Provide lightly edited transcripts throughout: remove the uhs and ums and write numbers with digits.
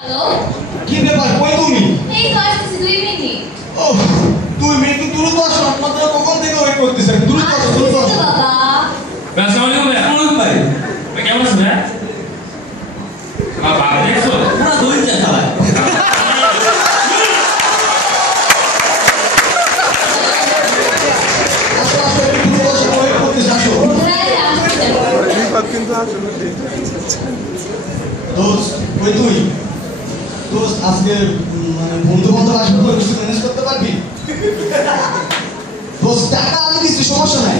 Hello কি ব্যাপার কই তুমি? এই তো আসতেছি 2 মিনিট। ও 2 মিনিট দ্রুত আসো, আপনারা কখন থেকে ওয়েট করতেছেন? দ্রুত আসো বাবা আসসালামু আলাইকুম ভাই। আসসালামু ভাই। ভাই কেমন আছেন ভাই? বাবা দেখছো পুরো দই চা খায়। আসো আসো একটু দ্রুত আসো, ওয়েট করতেছি আসো। কিন্তু আসলে দোস্ত কই তুই? দোস্ত আজকে মানে বন্ধু বান্ধব আসবে তো কিছু ম্যানেজ করতে পারবি? দোস্ত টাকা আমি কিছু সমস্যা নাই,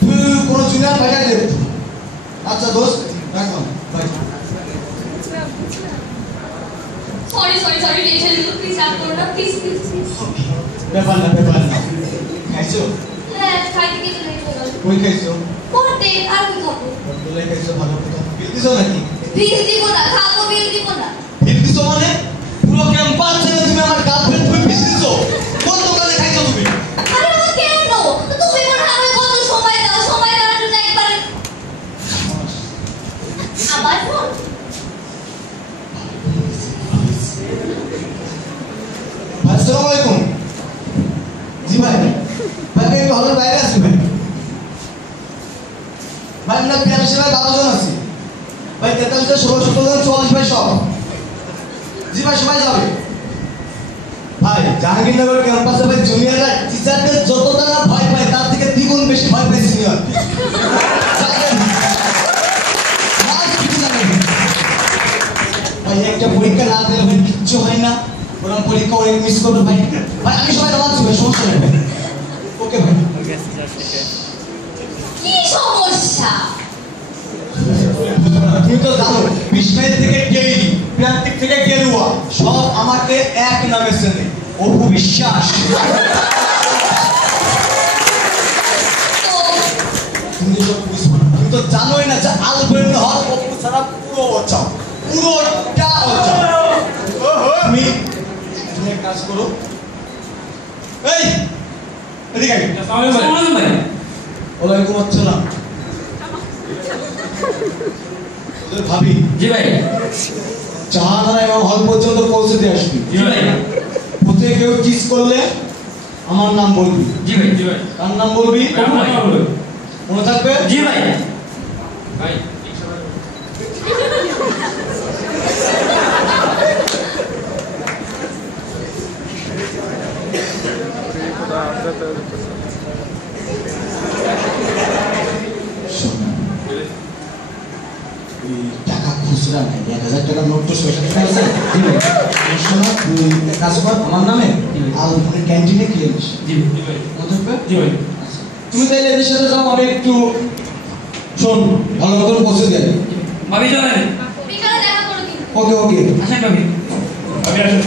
তুই কোনো জুনিয়র পাঠিয়ে দে। আচ্ছা দোস্ত রাখলাম bye. Sorry sorry sorry late হয়ে গেল, প্লিজ রাগ করো না, প্লিজ প্লিজ প্লিজ। ব্যাপার না খাইছো? হ্যাঁ খাইতে গিয়ে লেট হয়ে গেল। কই খাইছো? কোনতে আর কি খাবো? বলে খাইছো ভালো কথা। বিল দিছো নাকি? বিল দিব না, খাবো বিল দিব না। বিল দিছো মানে পুরো ক্যাম্পাস ছেড়ে তুমি আমার গার্লফ্রেন্ড তুমি বিল দিছো? কোন দোকানে খাইছো তুমি? আরে বাবা কেন? তুমি মনে হয় আমাকে কত সময় দাও, সময় দেওয়ার জন্য একবার আবার ফোন। আসসালামু আলাইকুম। জি ভাই, ভাই আমি একটু হলের বাইরে আছি ভাই। ভাই আমরা প্রিয় হিসেবে 12 জন আছি ভাই, 43 16 17 জন 44 ভাই সব। জি ভাই সবাই যাবে ভাই। জাহাঙ্গীরনগর ক্যাম্পাসে ভাই জুনিয়ররা টিচারদের যতটা না ভয় পায় তার থেকে দ্বিগুণ বেশি ভয় পায় সিনিয়র। ভাই একটা পরীক্ষা না দিলে ভাই কিচ্ছু হয় না, ওরা পরীক্ষা অনেক মিস করবে ভাই। ভাই আমি সবাই নামাচ্ছি ভাই, সমস্যা নেই ভাই। ওকে ভাই। কি সমস্যা? তুমি তো জানো বিস্ময় থেকে গেলি, প্রান্তিক থেকে গেলুয়া সব আমাকে এক নামে চেনে, অপু বিশ্বাস। তো তুমি তো বুঝবো না, তুমি তো জানোই না যে আলবেন হল অপু ছাড়া পুরো অচাও, পুরোটা অচাও। তুমি তুমি এক কাজ করো, এই এদিকে আয়। আসসালামু আলাইকুম ভাই। ওয়ালাইকুম আসসালাম। তোদের ভাবি জি ভাই। জাহানারা এবং হল পর্যন্ত পৌঁছে দিয়ে আসবি। জি ভাই। পথে কেউ কিস করলে আমার নাম বলবি। জি ভাই। জি ভাই। কার নাম বলবি? আপনার নাম বলুন। মনে থাকবে? জি ভাই। ভাই শোন, এই টাকা খুচরা নাই, 1000 টাকার নোট তো 600 টাকা আছে। জি ভাই। শোনা তুই এক কাজ কর, আমার নামে আর ওখানে ক্যান্টিনে খেয়ে নিস। জি ভাই। মনে থাকবে? জি ভাই। আচ্ছা। তুমি তাইলে এদের সাথে যাও, আমি একটু শোন ভালো করে পৌঁছে দিয়ে। ভাবি চলেন। বিকালে দেখা করো কিন্তু। ওকে ওকে। আসেন ভাবি। ভাবি আসেন।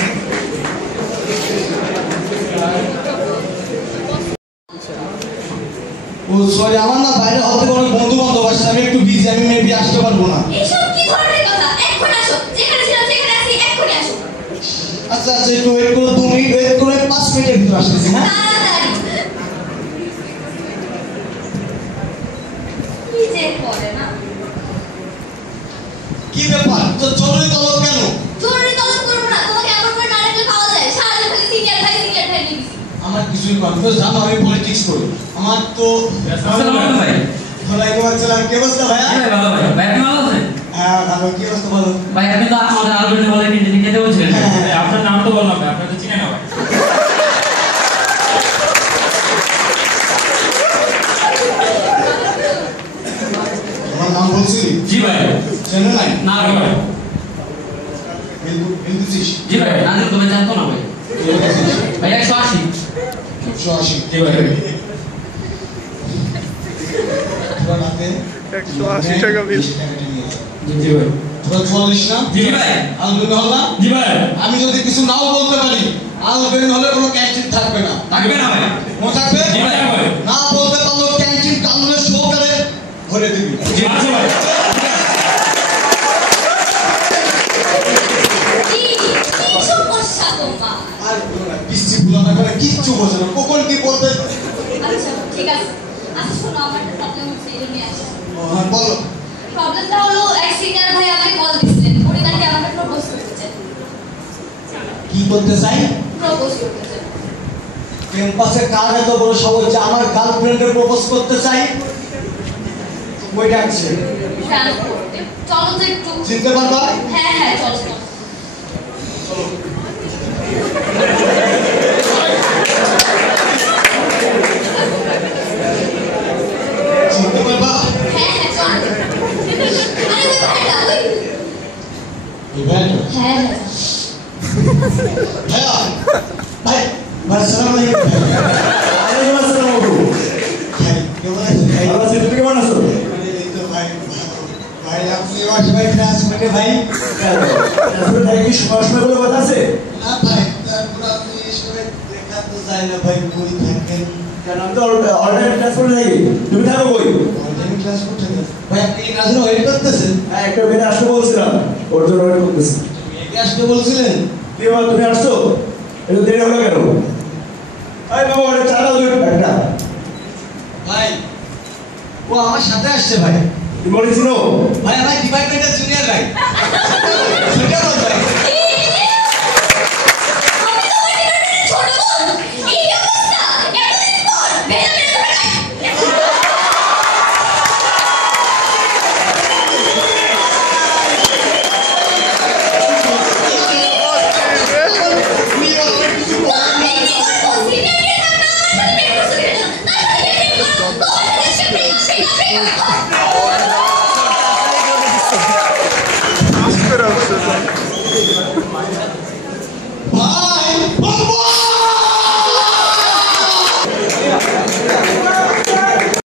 ও সরি, আমার না বাইরে হল থেকে অনেক বন্ধু বান্ধব আসছে, আমি একটু বিজি, আমি মেবি আসতে পারবো না। এসব কি ধরনের কথা? এখন আসো, যেখানে ছিলাম সেখানে আসি, এক্ষুনি আসো। আচ্ছা আচ্ছা একটু ওয়েট করো, 2 মিনিট ওয়েট করে 5 মিনিটের ভিতরে আসতেছি। হ্যাঁ তাড়াতাড়ি। কি যে করে না। কি ব্যাপার তো জরুরি তলব কেন? জরুরি তলব করবো না, তোমাকে এমন করে না রাখলে পাওয়া যায়। সারাদিন খালি সিনিয়র ভাই নিবি। আমার কিছুই করার নেই, জানো আমি পলিটিক্স করি। আমার তো আসসালামু আলাইকুম ভাই। ওয়ালাইকুম আসসালাম। কি অবস্থা ভাইয়া? জি ভাই ভালো ভাই। ভাই আপনি ভালো আছেন? হ্যাঁ ভালো। কি অবস্থা ভালো? ভাই আপনি তো আমাদের আলবেন হলে কিনে খেতে বলছিলেন। হ্যাঁ। আপনার নাম তো বললাম ভাই, আপনাকে চিনে না ভাই। আমার নাম বলছিলি? জি ভাই। চেনে নাই? না ভাই। বিলকুছিস? জি ভাই। না দিলে তো ভাই জানতো না ভাই। ভাই 180। 180। জি ভাই। তোরা রাতে 180 টাকা বিল। জি ভাই। তোরা 44 না? জি ভাই। আলবেন হল না? জি ভাই। আমি যদি কিছু নাও বলতে পারি, আলবেন হলে কোনো ক্যান্টিন থাকবে না। থাকবে না ভাই। মনে থাকবে? জি ভাই। না বলতে পারলো ক্যান্টিন কানুনের সহকারে ভরে দিবি। জি আচ্ছা ভাই। কি সমস্যা তোমার? আর বৃষ্টি ভুলানো করে কিচ্ছু বোঝে না, কখন কি বলতে। আচ্ছা ঠিক আছে। আচ্ছা শোনো, আমার একটা প্রবলেম হচ্ছে, এই জন্য আসছি। হ্যাঁ বলো। প্রবলেমটা হলো এক সিনিয়র ভাই আমাকে কল দিছিলেন, উনি নাকি আমাকে প্রপোজ করতে চান। কি করতে চাই? প্রপোজ করতে চাই। ক্যাম্পাসে কার এত বড় সবাই যে আমার গার্লফ্রেন্ডে প্রপোজ করতে চাই? ওই ডাকছে ট্রান্সপোর্ট চলো তো একটু। চিনতে পারবা? হ্যাঁ হ্যাঁ চলো চলো। চিনতে পারবা? হ্যাঁ হ্যাঁ চলো। আরে ওই ভাইটা ওই। এই ভাইটা? হ্যাঁ হ্যাঁ ভাইয়া ভাই ভাই আসসালামু আলাইকুম। ওয়ালাইকুম আসসালাম বাবু। ভাই কেমন আছেন ভাই? ভালো আছি, তুমি কেমন আছো? এই তো ভাই ভালো। ভাই আপনি আমার সবাই ক্লাসমেটে ভাই? আসলে তাই কি সময় কোনো কথা আছে? না ভাই তারপর আপনি সবাই দেখা তো যায় না ভাই, কই থাকেন? কারণ আমি তো অল টাইম ট্রান্সপোর্ট থাকি। তুমি থাকো কই? আমি ক্লাস করতে থাকি। ভাই আপনি কি নাজরে ওয়েট করতেছেন? হ্যাঁ, একটা মেয়ে আসতে বলছিলাম, ওর জন্য ওয়েট করতেছি। মেয়েকে আসতে বলছিলেন? কি বাবা, তুমি আসছো? একটু দেরি হলো কেন? আরে বাবা, ওটা চা দাও একটা। ভাই ও আমার সাথে আসছে ভাই। তুমি বলে চিনো? ভাই আমার ডিপার্টমেন্টের জুনিয়র ভাই। সেটা বল ভাই। আমি তো ওই ডিপার্টমেন্টের ছোট বোন। এই অবস্থা এতদিন পর বেলা বেলা Aspera, ভাই